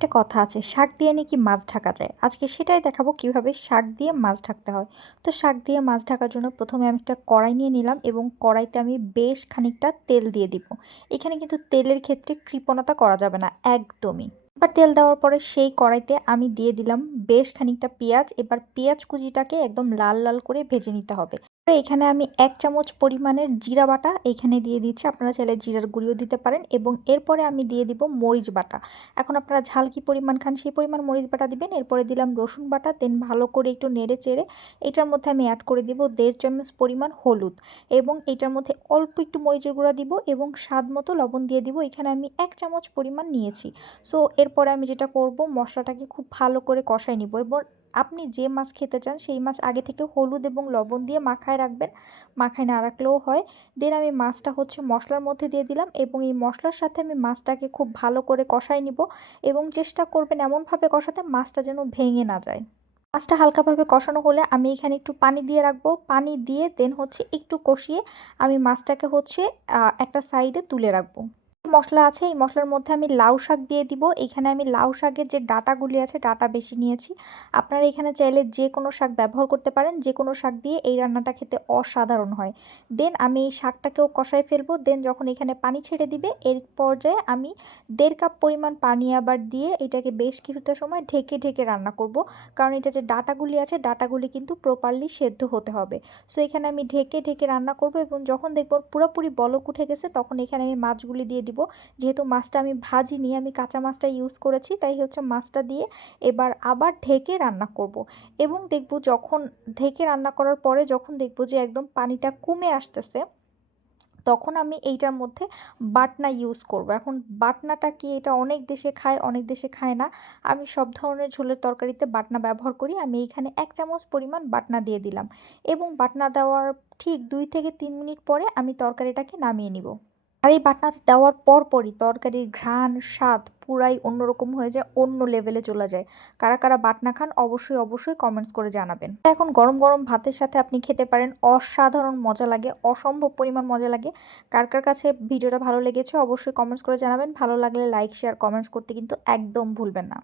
একটা কথা আছে, শাক দিয়ে নাকি মাছ ঢাকা যায়? আজকে সেটাই দেখাবো কীভাবে শাক দিয়ে মাছ ঢাকতে হয়। তো শাক দিয়ে মাছ ঢাকার জন্য প্রথমে আমি একটা কড়াই নিয়ে নিলাম এবং কড়াইতে আমি বেশ খানিকটা তেল দিয়ে দিব। এখানে কিন্তু তেলের ক্ষেত্রে কৃপণতা করা যাবে না, একদমই। এবার তেল দেওয়ার পরে সেই কড়াইতে আমি দিয়ে দিলাম বেশ খানিকটা পেঁয়াজ। এবার পেঁয়াজ কুচিটাকে একদম লাল লাল করে ভেজে নিতে হবে। এখানে আমি এক চামচ পরিমাণের জিরা বাটা এখানে দিয়ে দিচ্ছি আপনারা চাইলে জিরার গুঁড়িও দিতে পারেন এবং এরপরে আমি দিয়ে দিব মরিচ বাটা। এখন আপনারা ঝাল কি পরিমাণ খান সেই পরিমাণ মরিচ বাটা দিবেন। এরপরে দিলাম রসুন বাটা দেন ভালো করে একটু নেড়ে চেড়ে এটার মধ্যে আমি অ্যাড করে দিব দেড় চামচ পরিমাণ হলুদ এবং এটার মধ্যে অল্প একটু মরিচের গুঁড়া দিব এবং স্বাদ মতো লবণ দিয়ে দিব। এখানে আমি এক চামচ পরিমাণ নিয়েছি। সো এরপরে আমি যেটা করব, মশলাটাকে খুব ভালো করে কষাই নিব এবং আপনি যে মাছ খেতে চান, সেই মাছ আগে থেকে হলুদ এবং লবণ দিয়ে মাখায় রাখবেন। মাখায় না রাখলেও হয়। দেন আমি মাছটা হচ্ছে মশলার মধ্যে দিয়ে দিলাম এবং এই মশলার সাথে আমি মাছটাকে খুব ভালো করে কষাই নিব এবং চেষ্টা করবেন এমনভাবে কষাতে মাছটা যেন ভেঙে না যায়। মাছটা হালকাভাবে কষানো হলে আমি এখানে একটু পানি দিয়ে রাখব। পানি দিয়ে দেন হচ্ছে একটু কষিয়ে আমি মাছটাকে হচ্ছে একটা সাইডে তুলে রাখব। মশলা আছে, এই মশলার মধ্যে আমি লাউ শাক দিয়ে দিব। এখানে আমি লাউ শাকের যে ডাটাগুলি আছে, ডাটা বেশি নিয়েছি। আপনারা এখানে চাইলে যে কোনো শাক ব্যবহার করতে পারেন, যে কোনো শাক দিয়ে এই রান্নাটা খেতে অসাধারণ হয়। দেন আমি এই শাকটাকেও কষায় ফেলব। দেন যখন এখানে পানি ছেড়ে দিবে, এর পর্যায়ে আমি দেড় কাপ পরিমাণ পানি আবার দিয়ে এটাকে বেশ কিছুটা সময় ঢেকে ঢেকে রান্না করব। কারণ এটা যে ডাটাগুলি আছে, ডাটাগুলি কিন্তু প্রপারলি সেদ্ধ হতে হবে। সো, এখানে আমি ঢেকে ঢেকে রান্না করব এবং যখন দেখব পুরোপুরি বলক উঠে গেছে, তখন এখানে আমি মাছগুলি দিয়ে দিব। যেহেতু মাছটা আমি ভাজিনি, আমি কাঁচা মাছটা ইউজ করেছি, তাই হচ্ছে মাছটা দিয়ে এবার আবার ঢেকে রান্না করব। এবং দেখব যখন ঢেকে রান্না করার পরে যখন দেখব যে একদম পানিটা কমে আসতেছে, তখন আমি এইটার মধ্যে বাটনা ইউজ করব। এখন বাটনাটা কি এটা অনেক দেশে খায়, অনেক দেশে খায় না। আমি সব ধরনের ঝোলের তরকারিতে বাটনা ব্যবহার করি। আমি এইখানে এক চামচ পরিমাণ বাটনা দিয়ে দিলাম। এবং বাটনা দেওয়ার ঠিক দুই থেকে তিন মিনিট পরে আমি তরকারিটাকে নামিয়ে নিব। আর এই বাটনাটা দেওয়ার পরপরই তরকারির ঘ্রাণ স্বাদ পুরাই অন্যরকম হয়ে যায়, অন্য লেভেলে চলে যায়। কারা কারা বাটনা খান অবশ্যই অবশ্যই কমেন্টস করে জানাবেন। এখন গরম গরম ভাতের সাথে আপনি খেতে পারেন, অসাধারণ মজা লাগে, অসম্ভব পরিমাণ মজা লাগে। কার কার কাছে ভিডিওটা ভালো লেগেছে অবশ্যই কমেন্টস করে জানাবেন, ভালো লাগলে লাইক শেয়ার কমেন্টস করতে কিন্তু একদম ভুলবেন না।